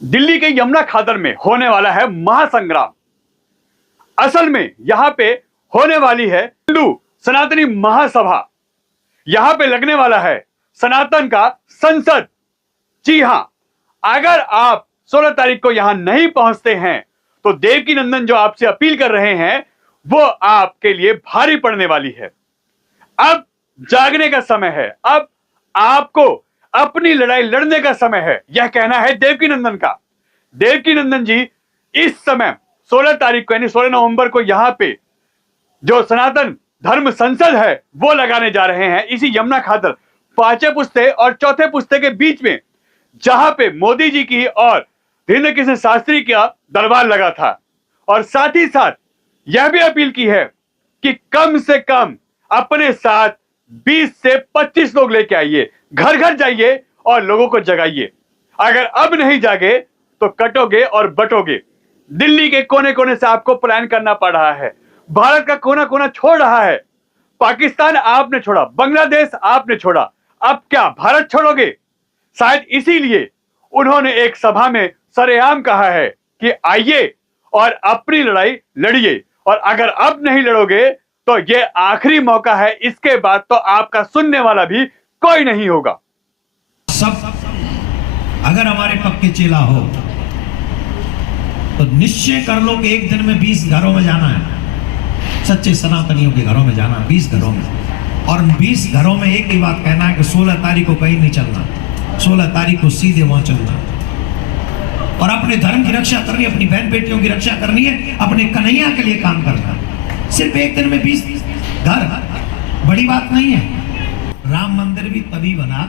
दिल्ली के यमुना खादर में होने वाला है महासंग्राम। असल में यहां पे होने वाली है हिंदू सनातनी महासभा। यहां पे लगने वाला है सनातन का संसद। जी हां, अगर आप 16 तारीख को यहां नहीं पहुंचते हैं तो देवकीनंदन जो आपसे अपील कर रहे हैं वो आपके लिए भारी पड़ने वाली है। अब जागने का समय है, अब आपको अपनी लड़ाई लड़ने का समय है, यह कहना है देवकीनंदन का। देवकीनंदन जी इस समय 16 तारीख को यानी 16 नवंबर को यहां पे जो सनातन धर्म संसद है वो लगाने जा रहे हैं इसी यमुना खातर 5वें पुस्ते और 4थे पुस्ते के बीच में, जहां पे मोदी जी की और धीरेन्द्र कृष्ण शास्त्री का दरबार लगा था। और साथ ही साथ यह भी अपील की है कि कम से कम अपने साथ 20 से 25 लोग लेके आइए, घर घर जाइए और लोगों को जगाइए। अगर अब नहीं जागे तो कटोगे और बटोगे। दिल्ली के कोने कोने से आपको पलायन करना पड़ रहा है, भारत का कोना कोना छोड़ रहा है। पाकिस्तान आपने छोड़ा, बांग्लादेश आपने छोड़ा, अब क्या भारत छोड़ोगे? शायद इसीलिए उन्होंने एक सभा में सरेआम कहा है कि आइए और अपनी लड़ाई लड़िए, और अगर अब नहीं लड़ोगे तो यह आखिरी मौका है, इसके बाद तो आपका सुनने वाला भी कोई नहीं होगा। सब अगर हमारे पक्के चेला हो तो निश्चय कर लो कि एक दिन में 20 घरों में जाना है, सच्चे सनातनियों के घरों में जाना, 20 घरों में। और 20 घरों में एक ही बात कहना है कि 16 तारीख को कहीं नहीं चलना, 16 तारीख को सीधे वहां चलना और अपने धर्म की रक्षा करनी है, अपनी बहन बेटियों की रक्षा करनी है, अपने कन्हैया के लिए काम करना। सिर्फ एक दिन में 20 घर बड़ी बात नहीं है। राम मंदिर भी तभी बना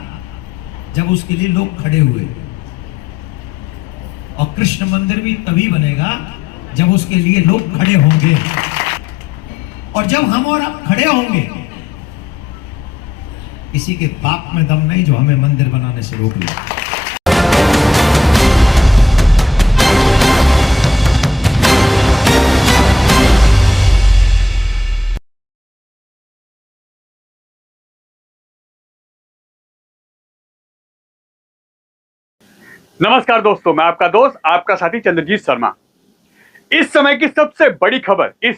जब उसके लिए लोग खड़े हुए, और कृष्ण मंदिर भी तभी बनेगा जब उसके लिए लोग खड़े होंगे। और जब हम और आप खड़े होंगे, किसी के बाप में दम नहीं जो हमें मंदिर बनाने से रोक ले। नमस्कार दोस्तों, मैं आपका दोस्त, आपका साथी चंद्रजीत शर्मा। इस समय की सबसे बड़ी खबर इस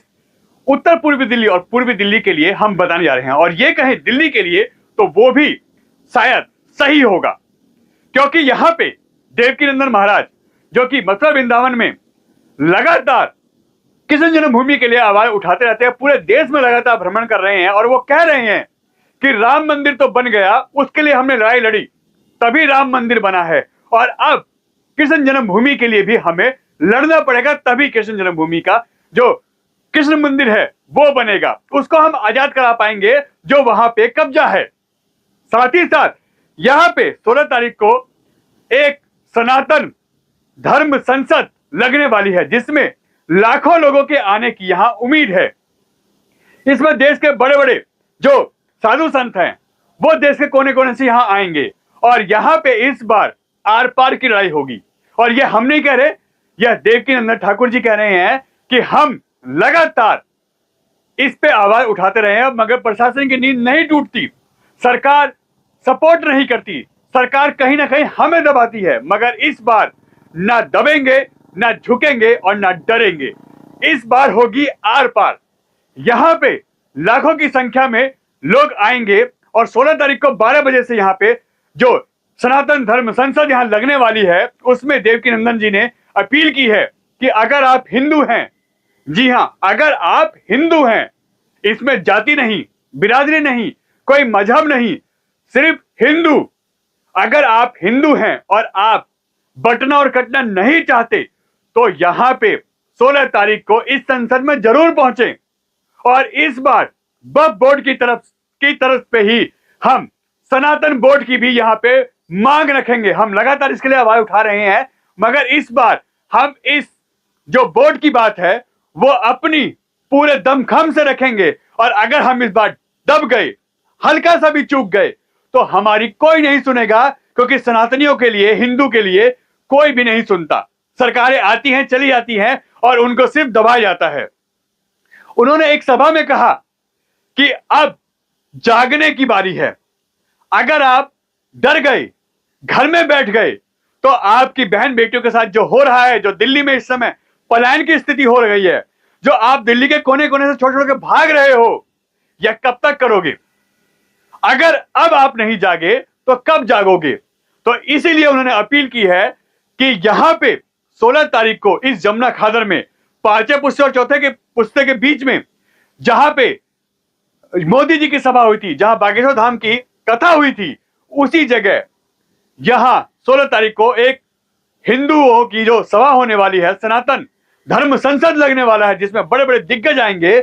उत्तर पूर्वी दिल्ली और पूर्वी दिल्ली के लिए हम बताने जा रहे हैं, और ये कहें दिल्ली के लिए तो वो भी शायद सही होगा, क्योंकि यहां पे देवकीनंदन महाराज जो कि मथुरा वृंदावन में लगातार कृष्ण जन्मभूमि के लिए आवाज उठाते रहते हैं, पूरे देश में लगातार भ्रमण कर रहे हैं, और वो कह रहे हैं कि राम मंदिर तो बन गया, उसके लिए हमने लड़ाई लड़ी, तभी राम मंदिर बना है, और अब कृष्ण जन्मभूमि के लिए भी हमें लड़ना पड़ेगा, तभी कृष्ण जन्मभूमि का जो कृष्ण मंदिर है वो बनेगा, उसको हम आजाद करा पाएंगे जो वहां पे कब्जा है। साथ ही साथ यहां पे 16 तारीख को एक सनातन धर्म संसद लगने वाली है, जिसमें लाखों लोगों के आने की यहां उम्मीद है। इसमें देश के बड़े बड़े जो साधु संत हैं वो देश के कोने कोने से यहां आएंगे, और यहां पे इस बार आर पार की लड़ाई होगी। और यह हम नहीं कह रहे, यह देवकीनंदन ठाकुर जी कह रहे हैं कि हम लगातार इस पे आवाज उठाते रहे हैं, मगर प्रशासन की नींद नहीं टूटती, सरकार सपोर्ट नहीं करती, सरकार कहीं ना कहीं हमें दबाती है, मगर इस बार ना दबेंगे, ना झुकेंगे और ना डरेंगे। इस बार होगी आर पार। यहां पे लाखों की संख्या में लोग आएंगे, और 16 तारीख को 12 बजे से यहां पे जो सनातन धर्म संसद यहां लगने वाली है उसमें देवकीनंदन जी ने अपील की है कि अगर आप हिंदू हैं, जी हां, अगर आप हिंदू हैं, इसमें जाति नहीं, बिरादरी नहीं, कोई मजहब नहीं, सिर्फ हिंदू, अगर आप हिंदू हैं और आप बटना और कटना नहीं चाहते तो यहां पे 16 तारीख को इस संसद में जरूर पहुंचे, और इस बार वक्फ बोर्ड की तरफ पे ही हम सनातन बोर्ड की भी यहां पे मांग रखेंगे। हम लगातार इसके लिए आवाज उठा रहे हैं, मगर इस बार हम इस जो बोर्ड की बात है वो अपनी पूरे दमखम से रखेंगे, और अगर हम इस बार दब गए, हल्का सा भी चूक गए, तो हमारी कोई नहीं सुनेगा, क्योंकि सनातनियों के लिए, हिंदू के लिए कोई भी नहीं सुनता। सरकारें आती हैं, चली जाती हैं, और उनको सिर्फ दबाया जाता है। उन्होंने एक सभा में कहा कि अब जागने की बारी है। अगर आप डर गए, घर में बैठ गए, तो आपकी बहन बेटियों के साथ जो हो रहा है, जो दिल्ली में इस समय पलायन की स्थिति हो रही है, जो आप दिल्ली के कोने कोने से छोड़ छोड़ के भाग रहे हो, यह कब तक करोगे? अगर अब आप नहीं जागे तो कब जागोगे? तो इसीलिए उन्होंने अपील की है कि यहां पे 16 तारीख को इस जमुना खादर में पांचवें पुस्ते और चौथे के पुस्ते के बीच में जहां पे मोदी जी की सभा हुई थी, जहां बागेश्वर धाम की कथा हुई थी, उसी जगह यहां 16 तारीख को एक हिंदुओं की जो सभा होने वाली है, सनातन धर्म संसद लगने वाला है, जिसमें बड़े बड़े दिग्गज आएंगे।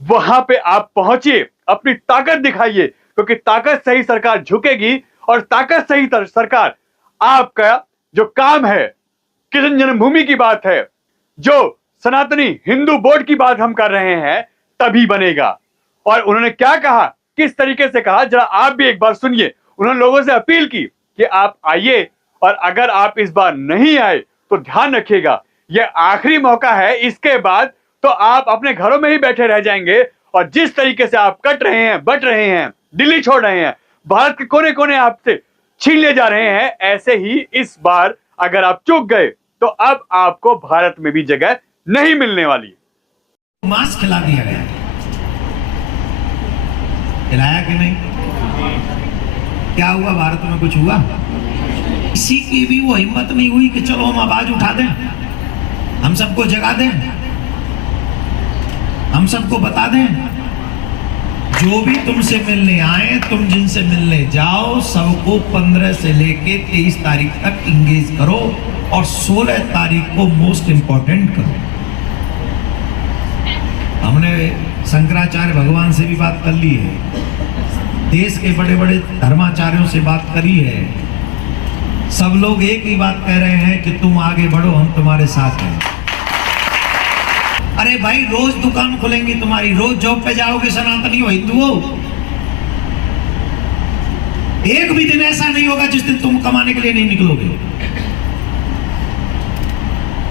वहां पे आप पहुंचिए, अपनी ताकत दिखाइए, क्योंकि ताकत से ही सरकार झुकेगी और ताकत से ही सरकार आपका जो काम है, कृष्ण जन्मभूमि की बात है, जो सनातनी हिंदू बोर्ड की बात हम कर रहे हैं, तभी बनेगा। और उन्होंने क्या कहा, किस तरीके से कहा, जरा आप भी एक बार सुनिए। उन्होंने लोगों से अपील की कि आप आइए, और अगर आप इस बार नहीं आए तो ध्यान रखिएगा, यह आखिरी मौका है। इसके बाद तो आप अपने घरों में ही बैठे रह जाएंगे। और जिस तरीके से आप कट रहे हैं, बट रहे हैं, दिल्ली छोड़ रहे हैं, भारत के कोने कोने आपसे छीन ले जा रहे हैं, ऐसे ही इस बार अगर आप चूक गए तो अब आपको भारत में भी जगह नहीं मिलने वाली। मांस खिला दिया गया, खिलाया कि नहीं? क्या हुआ भारत में? कुछ हुआ? किसी की भी वो हिम्मत नहीं हुई कि चलो हम आवाज उठा दें, हम सबको जगा दें, हम सबको बता दें, जो भी तुमसे मिलने आए, तुम जिनसे मिलने जाओ, सबको 15 से लेके 23 तारीख तक इंगेज करो और 16 तारीख को मोस्ट इंपॉर्टेंट करो। हमने शंकराचार्य भगवान से भी बात कर ली है, देश के बड़े बड़े धर्माचार्यों से बात करी है। सब लोग एक ही बात कह रहे हैं कि तुम आगे बढ़ो, हम तुम्हारे साथ हैं। अरे भाई, रोज दुकान खुलेंगी तुम्हारी, रोज जॉब पे जाओगे, सनातनी हो, हिंदू हो, एक भी दिन ऐसा नहीं होगा जिस दिन तुम कमाने के लिए नहीं निकलोगे।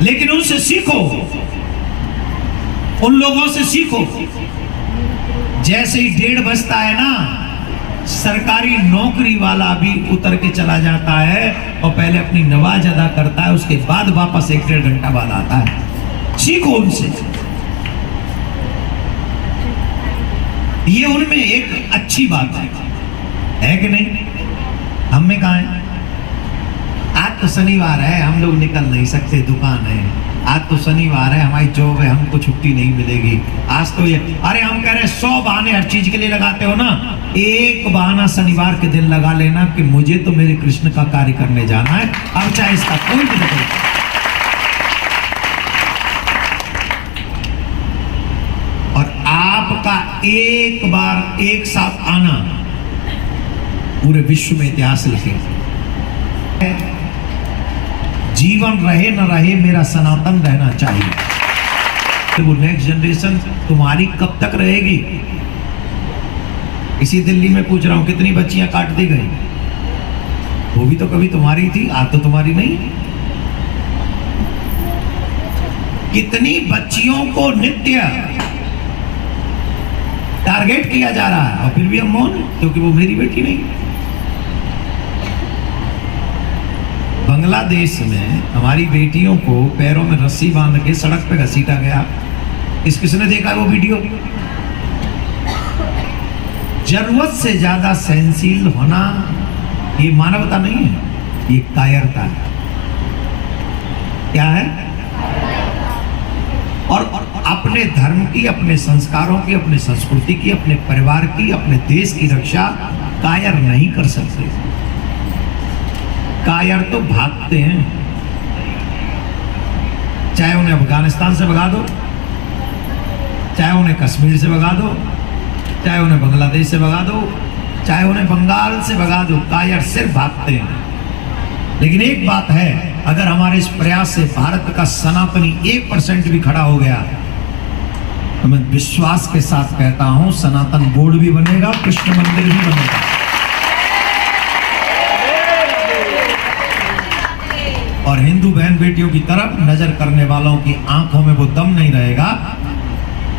लेकिन उनसे सीखो, उन लोगों से सीखो। जैसे ही 1:30 बजता है ना, सरकारी नौकरी वाला भी उतर के चला जाता है और पहले अपनी नमाज अदा करता है, उसके बाद वापस 1-1.5 घंटा बाद आता है। सीखो उनसे। ये उनमें एक अच्छी बात है कि नहीं? हम में कहाँ है? आज तो शनिवार है, हम लोग निकल नहीं सकते, दुकान है, आज तो शनिवार है, हमारी जॉब है, हमको छुट्टी नहीं मिलेगी। आज तो ये, अरे हम कह रहे हैं 100 बहाने हर चीज के लिए लगाते हो ना, एक बहाना शनिवार के दिन लगा लेना कि मुझे तो मेरे कृष्ण का कार्य करने जाना है, अब चाहे इसका कोई भी नहीं। और आपका एक बार एक साथ आना पूरे विश्व में इतिहास लिखेगा। जीवन रहे न रहे, मेरा सनातन रहना चाहिए। तो वो नेक्स्ट जनरेशन तुम्हारी कब तक रहेगी? इसी दिल्ली में पूछ रहा हूं, कितनी बच्चियां काट दी गई? वो भी तो कभी तुम्हारी थी, आज तो तुम्हारी नहीं। कितनी बच्चियों को नित्य टारगेट किया जा रहा है और फिर भी हम मौन, क्योंकि वो मेरी बेटी नहीं। बांग्लादेश में हमारी बेटियों को पैरों में रस्सी बांध के सड़क पे घसीटा गया। किसने देखा वो वीडियो? जरूरत से ज्यादा सहनशील होना ये मानवता नहीं है, ये कायरता है। क्या है? और अपने धर्म की, अपने संस्कारों की, अपने संस्कृति की, अपने परिवार की, अपने देश की रक्षा कायर नहीं कर सकते। कायर तो भागते हैं, चाहे उन्हें अफगानिस्तान से भगा दो, चाहे उन्हें कश्मीर से भगा दो, चाहे उन्हें बांग्लादेश से भगा दो, चाहे उन्हें बंगाल से भगा दो, कायर सिर्फ भागते हैं। लेकिन एक बात है, अगर हमारे इस प्रयास से भारत का सनातनी 1% भी खड़ा हो गया तो मैं विश्वास के साथ कहता हूं, सनातन बोर्ड भी बनेगा, कृष्ण मंदिर भी बनेगा। और हिंदू बहन बेटियों की तरफ नजर करने वालों की आंखों में वो दम नहीं रहेगा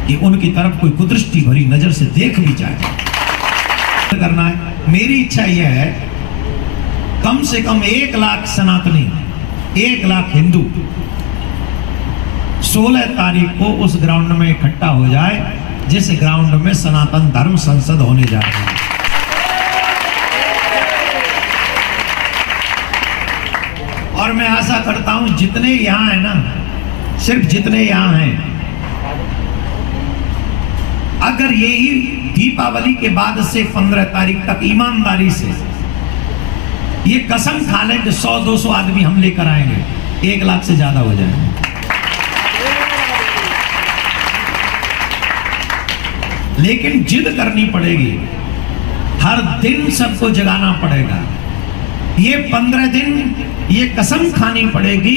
कि उनकी तरफ कोई कुदृष्टि भरी नजर से देख भी जाए। करना है, मेरी इच्छा यह है, कम से कम 1 लाख सनातनी 1 लाख हिंदू 16 तारीख को उस ग्राउंड में इकट्ठा हो जाए जिस ग्राउंड में सनातन धर्म संसद होने जा रही है। और मैं आशा करता हूं जितने यहां हैं ना, सिर्फ जितने यहां हैं, अगर यही दीपावली के बाद से 15 तारीख तक ईमानदारी से ये कसम खा लें कि 100-200 आदमी हम लेकर आएंगे, 1 लाख से ज्यादा हो जाएंगे। लेकिन जिद करनी पड़ेगी, हर दिन सबको जगाना पड़ेगा। ये 15 दिन ये कसम खानी पड़ेगी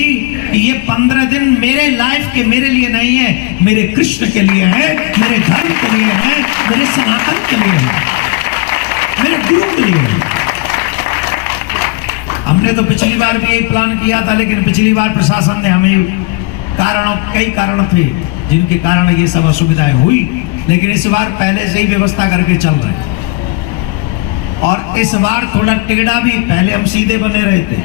कि ये 15 दिन मेरे लाइफ के मेरे लिए नहीं है, मेरे कृष्ण के लिए है, मेरे धर्म के लिए है, मेरे सनातन के लिए है, मेरे गुरु के लिए है। हमने तो पिछली बार भी यही प्लान किया था, लेकिन पिछली बार प्रशासन ने हमें कई कारण थे जिनके कारण ये सब असुविधाएं हुई, लेकिन इस बार पहले से ही व्यवस्था करके चल रहे हैं। और इस बार थोड़ा टेढ़ा भी, पहले हम सीधे बने रहे थे,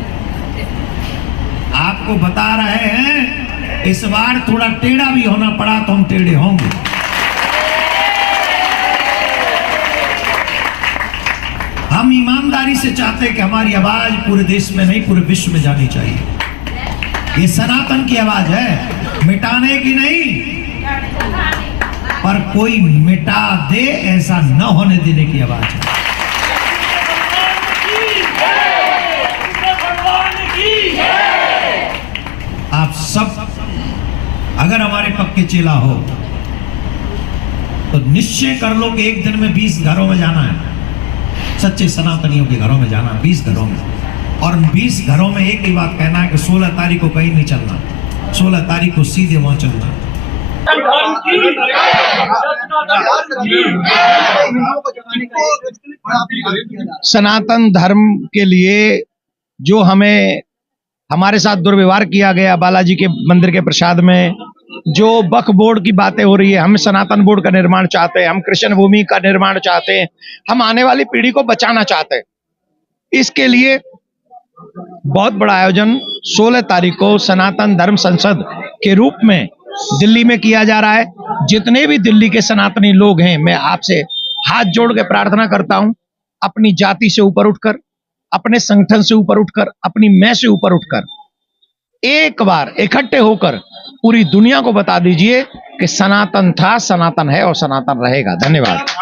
आपको बता रहे हैं इस बार थोड़ा टेढ़ा भी होना पड़ा तो हम टेढ़े होंगे। हम ईमानदारी से चाहते हैं कि हमारी आवाज पूरे देश में नहीं पूरे विश्व में जानी चाहिए। ये सनातन की आवाज है, मिटाने की नहीं, पर कोई मिटा दे ऐसा न होने देने की आवाज है। आप सब अगर हमारे पक्के चेला हो तो निश्चय कर लो कि एक दिन में 20 घरों में जाना है, सच्चे सनातनियों के घरों में जाना, 20 घरों में। और 20 घरों में एक ही बात कहना है कि 16 तारीख को कहीं नहीं चलना, 16 तारीख को सीधे वहां चलना। सनातन धर्म के लिए जो हमें हमारे साथ दुर्व्यवहार किया गया, बालाजी के मंदिर के प्रसाद में जो वक्फ बोर्ड की बातें हो रही है, हम सनातन बोर्ड का निर्माण चाहते हैं, हम कृष्ण भूमि का निर्माण चाहते हैं, हम आने वाली पीढ़ी को बचाना चाहते हैं। इसके लिए बहुत बड़ा आयोजन 16 तारीख को सनातन धर्म संसद के रूप में दिल्ली में किया जा रहा है। जितने भी दिल्ली के सनातनी लोग हैं, मैं आपसे हाथ जोड़ के प्रार्थना करता हूं, अपनी जाति से ऊपर उठकर, अपने संगठन से ऊपर उठकर, अपनी मैं से ऊपर उठकर एक बार इकट्ठे होकर पूरी दुनिया को बता दीजिए कि सनातन था, सनातन है और सनातन रहेगा। धन्यवाद।